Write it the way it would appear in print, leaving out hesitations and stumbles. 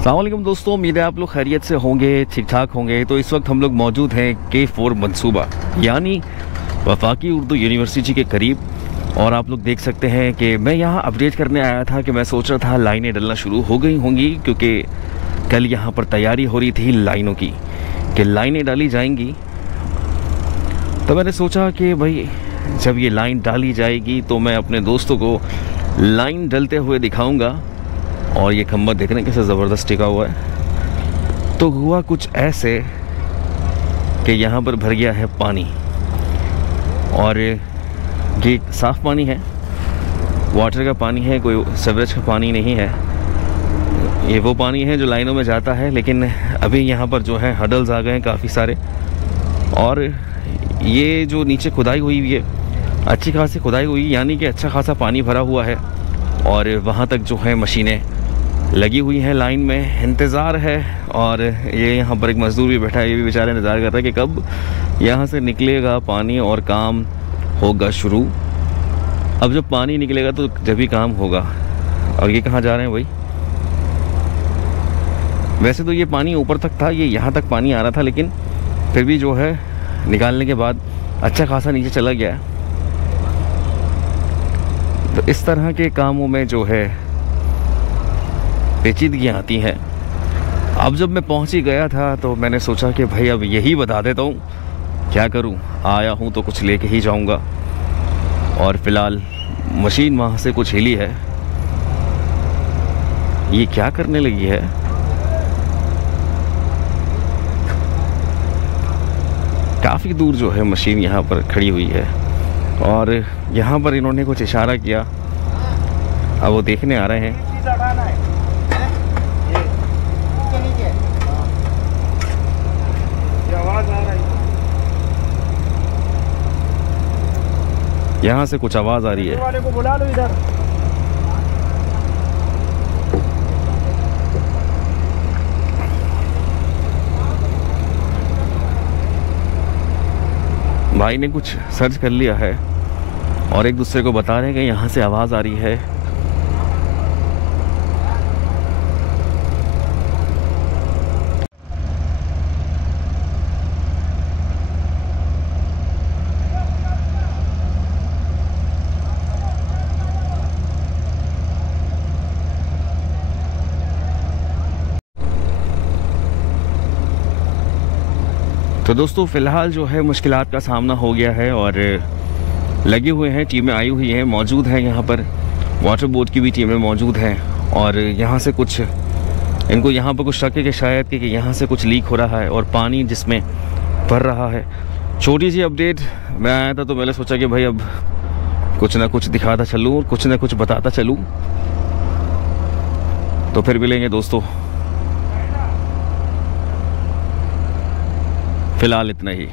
अस्सलाम वालेकुम दोस्तों, उम्मीद है आप लोग खैरियत से होंगे, ठीक ठाक होंगे। तो इस वक्त हम लोग मौजूद हैं K4 मंसूबा यानी वफाकी उर्दू यूनिवर्सिटी के करीब। और आप लोग देख सकते हैं कि मैं यहाँ अपडेट करने आया था कि मैं सोच रहा था लाइनें डलना शुरू हो गई होंगी, क्योंकि कल यहाँ पर तैयारी हो रही थी लाइनों की कि लाइनें डाली जाएंगी। तो मैंने सोचा कि भाई जब ये लाइन डाली जाएगी तो मैं अपने दोस्तों को लाइन डलते हुए दिखाऊंगा। और ये खंबा देखने कैसे ज़बरदस्त टिका हुआ है। तो हुआ कुछ ऐसे कि यहाँ पर भर गया है पानी, और ये साफ़ पानी है, वाटर का पानी है, कोई सीवरेज का पानी नहीं है। ये वो पानी है जो लाइनों में जाता है। लेकिन अभी यहाँ पर जो है हडल्स आ गए हैं काफ़ी सारे, और ये जो नीचे खुदाई हुई है अच्छी खासी खुदाई हुई, यानी कि अच्छा खासा पानी भरा हुआ है। और वहाँ तक जो है मशीनें लगी हुई हैं, लाइन में इंतज़ार है। और ये यहाँ पर एक मज़दूर भी बैठा है, ये भी बेचारा इंतज़ार कर रहा है कि कब यहाँ से निकलेगा पानी और काम होगा शुरू। अब जब पानी निकलेगा तो जब भी काम होगा। और ये कहाँ जा रहे हैं भाई? वैसे तो ये पानी ऊपर तक था, ये यहाँ तक पानी आ रहा था, लेकिन फिर भी जो है निकालने के बाद अच्छा खासा नीचे चला गया। तो इस तरह के कामों में जो है पेचीदगियाँ आती हैं। अब जब मैं पहुंच ही गया था तो मैंने सोचा कि भाई अब यही बता देता हूँ, क्या करूँ, आया हूँ तो कुछ लेके ही जाऊँगा। और फिलहाल मशीन वहाँ से कुछ हिली है, ये क्या करने लगी है? काफ़ी दूर जो है मशीन यहाँ पर खड़ी हुई है, और यहाँ पर इन्होंने कुछ इशारा किया। अब वो देखने आ रहे हैं। यहाँ से कुछ आवाज़ आ रही है। वाले को बुला लो इधर। भाई ने कुछ सर्च कर लिया है और एक दूसरे को बता रहे हैं कि यहाँ से आवाज़ आ रही है। तो दोस्तों फ़िलहाल जो है मुश्किलात का सामना हो गया है, और लगे हुए हैं, टीमें आई हुई हैं, मौजूद हैं यहाँ पर। वाटर बोर्ड की भी टीमें मौजूद हैं, और यहाँ से कुछ इनको यहाँ पर कुछ शक है कि शायद कि यहाँ से कुछ लीक हो रहा है और पानी जिसमें भर रहा है। छोटी सी अपडेट, मैं आया था तो मैंने सोचा कि भाई अब कुछ ना कुछ दिखाता चलूँ और कुछ ना कुछ बताता चलूँ। तो फिर मिलेंगे दोस्तों, फ़िलहाल इतना ही।